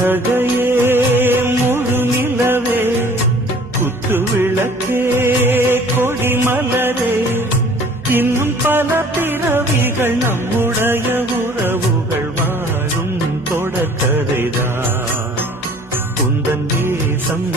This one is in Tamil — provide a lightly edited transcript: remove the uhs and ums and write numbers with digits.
புன்னகையே முழு நிலவே குத்து விளக்கே கொடிமலரே இன்னும் பல பிறவிகள் நம்முடைய உறவுகள் வாழும் தொடர்கதைதான் உந்தன் தேசம்